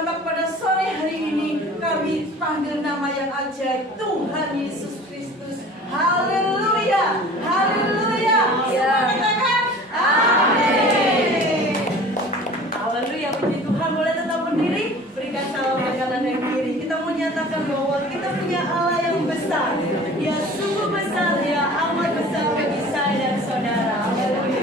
Bapak pada sore hari ini kami panggil nama yang ajaib, Tuhan Yesus Kristus. Haleluya, haleluya. Semua katakan amin. Haleluya, puji Tuhan. Boleh tetap berdiri, berikan salam yang kanan dan kiri. Kita menyatakan bahwa kita punya Allah yang besar. Dia sungguh besar, dia amat besar bagi saya dan saudara. Haleluya.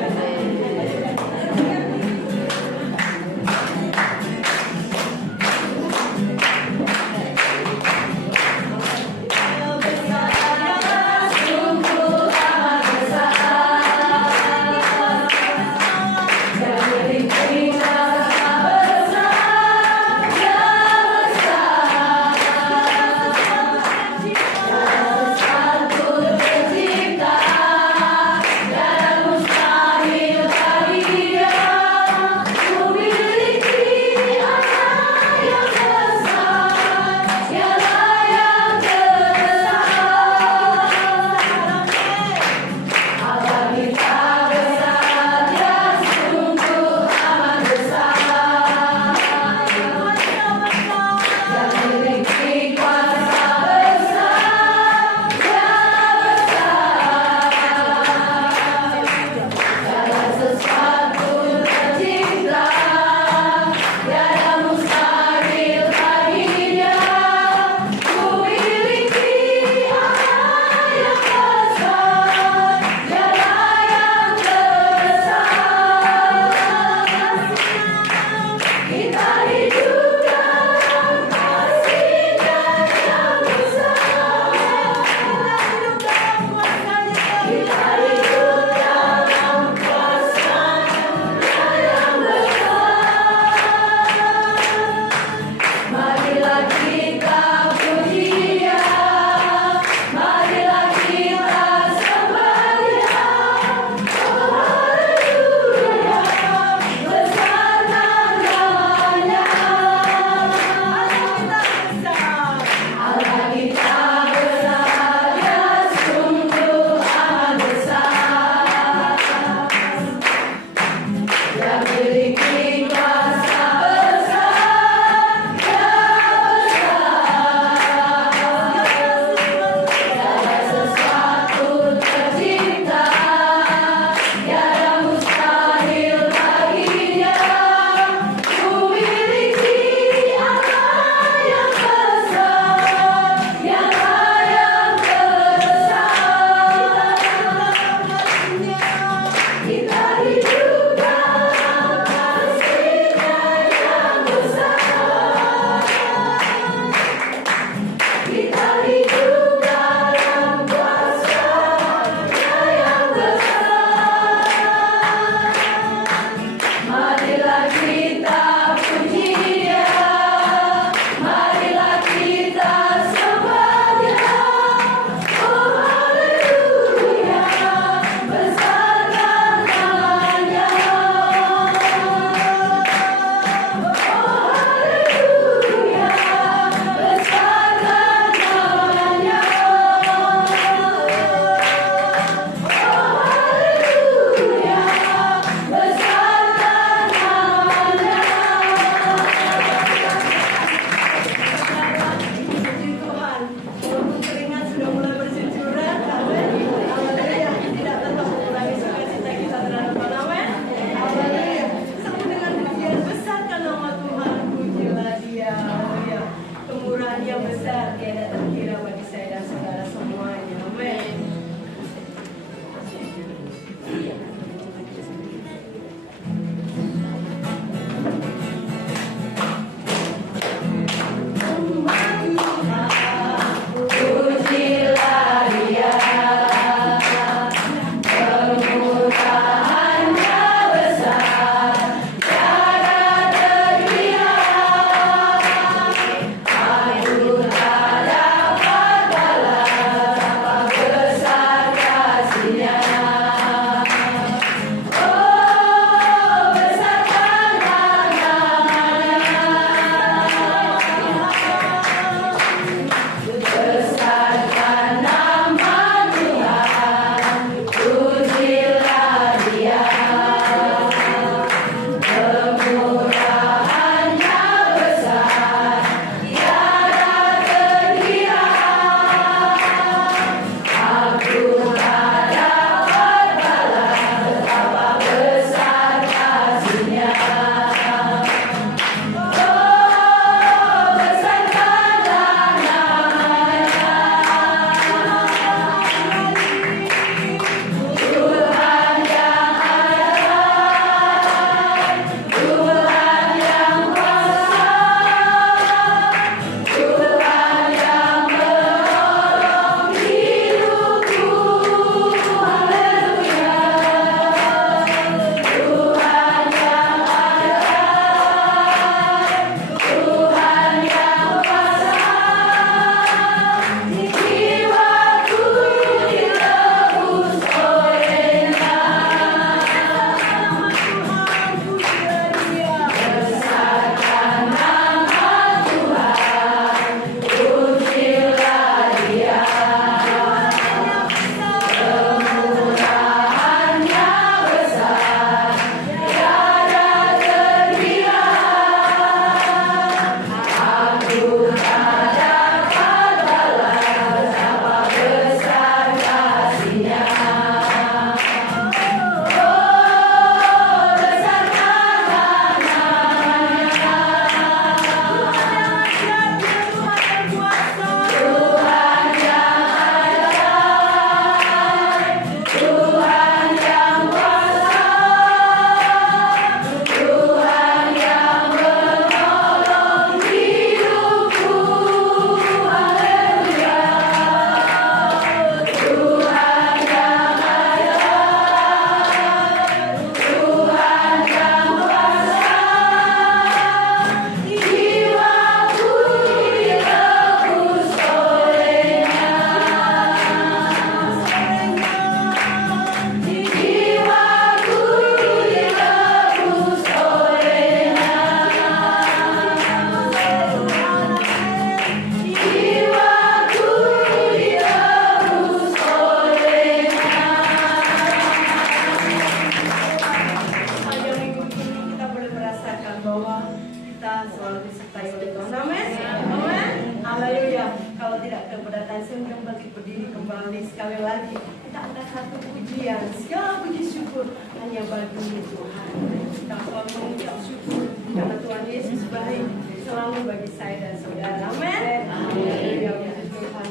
kalau tidak keberatan, saya undang bagi berdiri kembali sekali lagi. Kita angkat satu pujian, segala puji syukur hanya bagi Tuhan. Kita selalu mengucap syukur karena Tuhan Yesus baik selalu bagi saya dan saudara. Amin. Haleluya, puji Tuhan.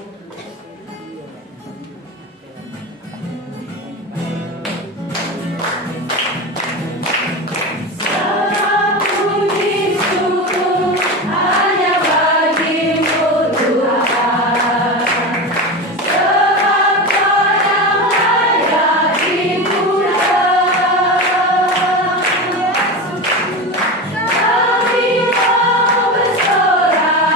Kami mau bersorak.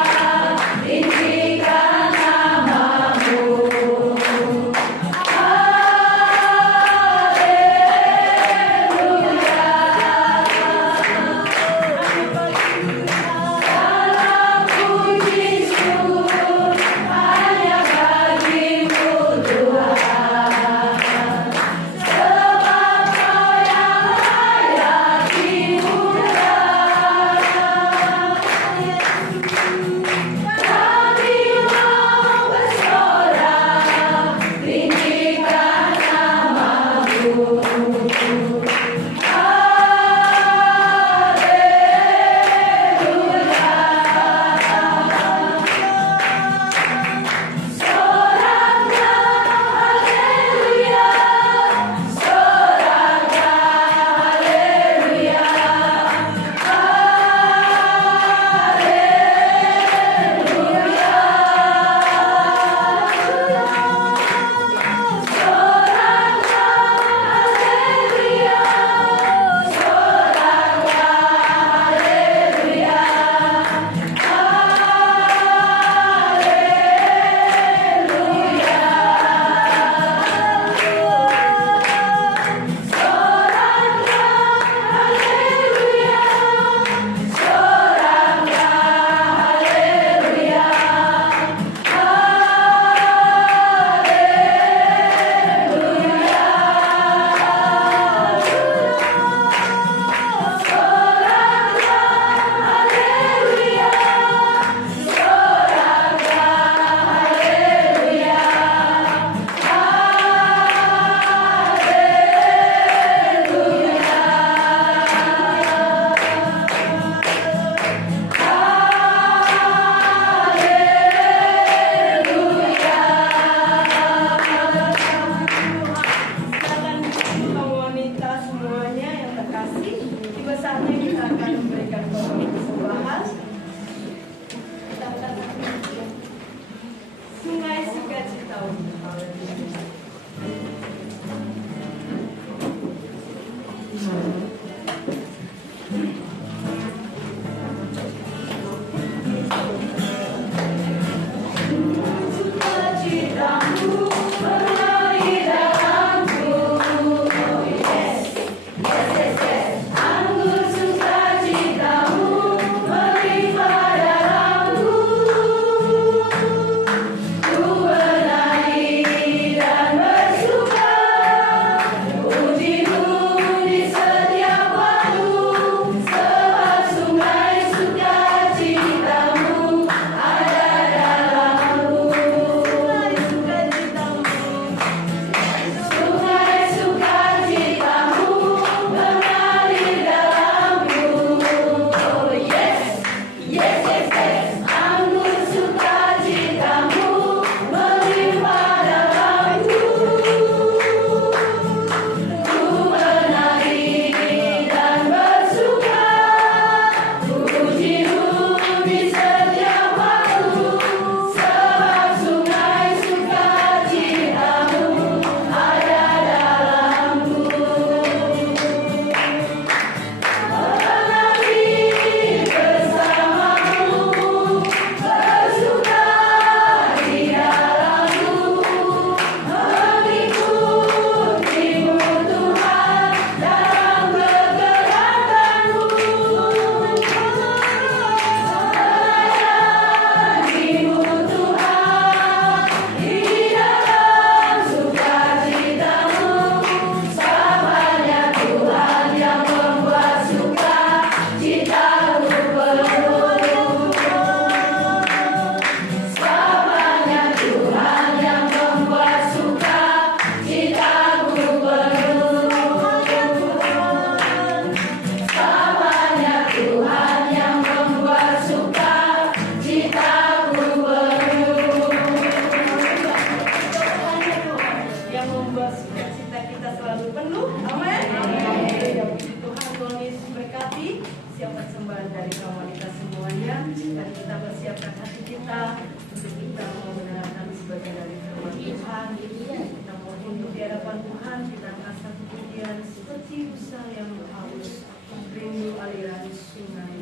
hati saya haus rindu aliran sungai.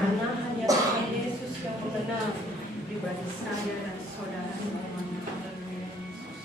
Karena hanya Tuhan Yesus yang mengenal pribadi saya dan saudara semuanya. Haleluya Yesus.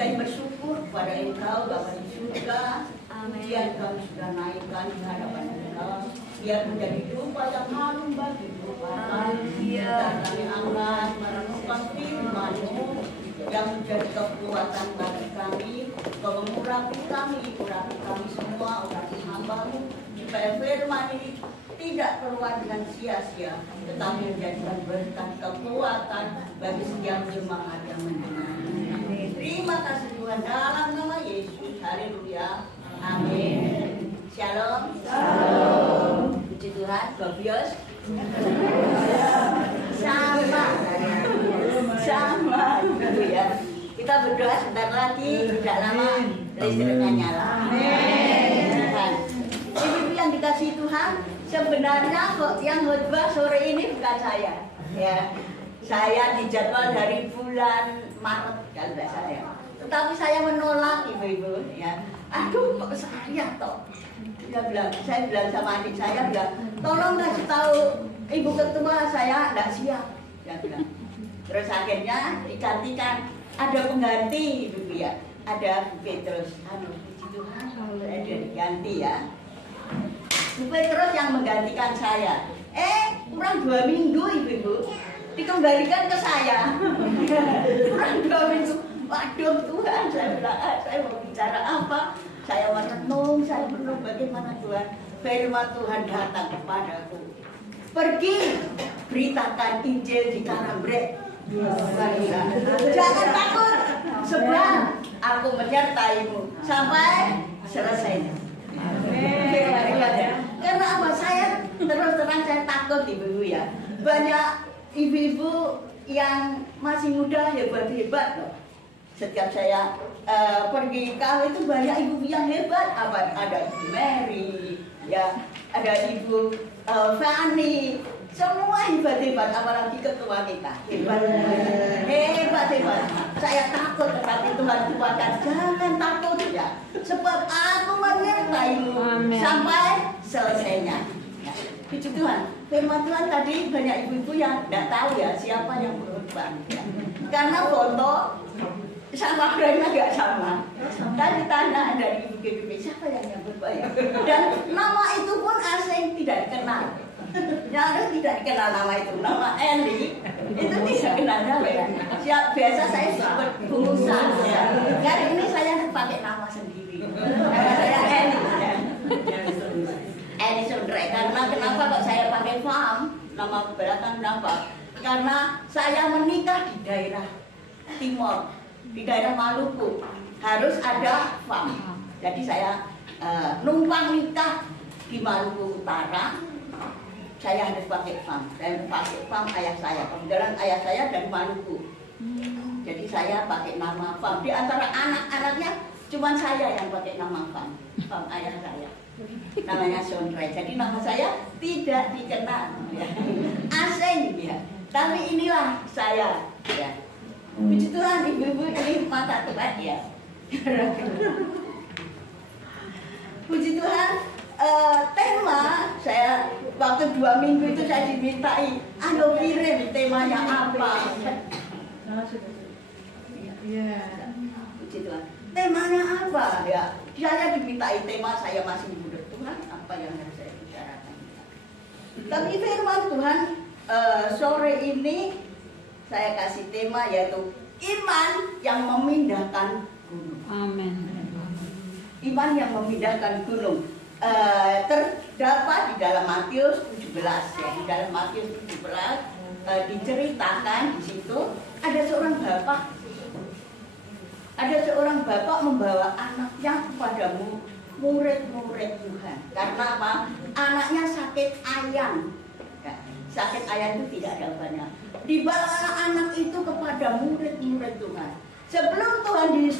Kami bersyukur kepada Engkau Bapa di surga. Pujian kami sudah naikkan di hadapan Engkau. Biar menjadi doa yang harum bagi doa kami. Dan kami angkat merenungkan firman-Mu yang menjadi kekuatan bagi kami. Kau mengurapi kami semua, urapi hamba-Mu. Supaya firman ini tidak keluar dengan sia-sia, tetapi menjadikan berkat kekuatan bagi setiap jemaat yang mendengar. Terima kasih Tuhan dalam nama Yesus. Haleluya. Amin. Shalom. Shalom. Puji Tuhan. Gobios. Sama. Ya. Kita berdoa sebentar lagi, tidak lama listriknya nyala. Amin. Tuhan. Ibu yang dikasihi Tuhan, sebenarnya yang khotbah sore ini bukan saya. Ya. Saya dijadwal dari bulan Maret kalau tidak salah. Tetapi saya menolak ibu-ibu. Ya. Aduh, kok saya toh? Saya bilang sama adik saya, tolong kasih tahu ibu ketua saya tidak siap. Dia bilang. Terus akhirnya digantikan, ada pengganti ibu ya, ada Bu Petrus. Puji Tuhan, ada diganti ya. Bu Petrus yang menggantikan saya. Kurang 2 minggu ibu-ibu dikembalikan ke saya. Kurang 2 minggu. Waduh Tuhan, saya bilang, saya mau bicara apa? Saya merenung, saya merenung bagaimana Tuhan. Firman Tuhan datang kepadaku. Pergi, beritakan Injil di Karambret. Jangan takut, sebab aku menyertaimu sampai selesai. Karena apa? Saya terus terang saya takut ibu-ibu ya. Banyak ibu-ibu yang masih muda hebat-hebat loh. Setiap saya pergi kawin itu banyak ibu yang hebat. Ada Ibu Mary, ya, ada Ibu Fani, semua hebat-hebat, apalagi ketua kita hebat. Saya takut, tetapi Tuhan kuatkan, jangan takut ya, sebab aku menyertaimu sampai selesainya. Ya. Puji Tuhan, firman Tuhan tadi banyak ibu-ibu yang tidak tahu ya siapa yang berubah. Ya. Karena foto sama brandnya nggak sama. Tadi tanya dari Ibu GBP siapa yang berbayar. Dan nama itu pun asing, tidak dikenal. Nyaris tidak dikenal nama itu. Nama Eli itu tidak kenal ya. Biasa saya sebut pengusaha. Ya. Kali ini saya pakai nama sendiri. Saya Eli. Ya. Eli Sundre. Karena kenapa kok saya pakai farm? Nama belakang kenapa? Karena saya menikah di daerah timur. Di daerah Maluku harus ada farm. Jadi saya numpang nikah di Maluku Utara. Saya harus pakai farm. Saya pakai farm ayah saya. Kebetulan ayah saya dari Maluku. Jadi saya pakai nama farm. Di antara anak-anaknya cuma saya yang pakai nama farm. Farm ayah saya. Namanya Sondre. Jadi nama saya tidak dikenal. Ya. Asing ya. Tapi inilah saya. Ya. Puji Tuhan, ibu-ibu ini mata Tuhan ya. Puji Tuhan, tema saya waktu 2 minggu itu saya dimintai, kirim temanya apa? Puji Tuhan, temanya apa ya? Saya dimintai tema, saya masih muda. Tuhan, apa yang harus saya bicarakan? Tapi firman Tuhan sore ini saya kasih tema yaitu iman yang memindahkan gunung. Amin. Iman yang memindahkan gunung. Terdapat di dalam Matius 17 ya. Di dalam Matius 17 diceritakan di situ ada seorang bapak. Ada seorang bapak membawa anaknya kepada murid-murid Tuhan. Karena apa? Anaknya sakit ayan. Sakit ayan itu tidak ada obatnya. Dibawa anak itu kepada murid-murid Tuhan. Sebelum Tuhan Yesus